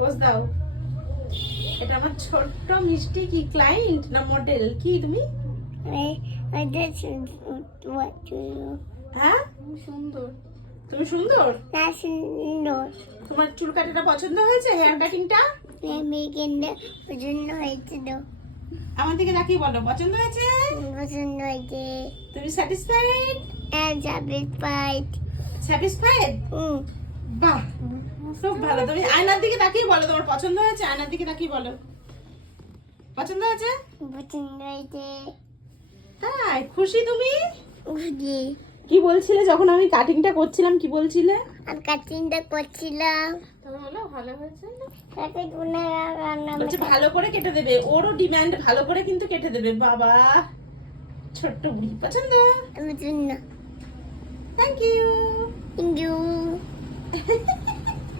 Pose দাও। এটা আমার ছোট্ট মিষ্টি কি ক্লায়েন্ট না মডেল কি তুমি? I did what to you. হ্যাঁ সুন্দর। তুমি সুন্দর। That's no. তোমার চুল কাটাটা পছন্দ হয়েছে, হেয়ার কাটিংটা? I'm making the no. আমার দিকে তাকিয়ে বলো পছন্দ হয়েছে। Wasn't like it. তুমি স্যাটিসফাইড? And satisfied. স্যাটিসফাইড? বাহ খুব ভালো। তুমি আয়নার দিকে তাকিয়ে বলো তোমার পছন্দ হয়েছে। আয়নার দিকে তাকিয়ে বলো পছন্দ হয়েছে। Wasn't like it. তাই খুশি তুমি? Okay. কি বলছিলে যখন আমি কাটিংটা করছিলাম, কি বলছিলে? আর কাটিংটা করছিলাম। তবে বলো ভালো হয়েছে না? তাকে গুনা রান্না বলছে ভালো করে কেটে দেবে, ওরও ডিমান্ড ভালো করে কিন্তু কেটে দেবে। বাবা ছোট্ট বুড়ি পছন্দ। আমি জন্য থ্যাংক ইউ। Thank you.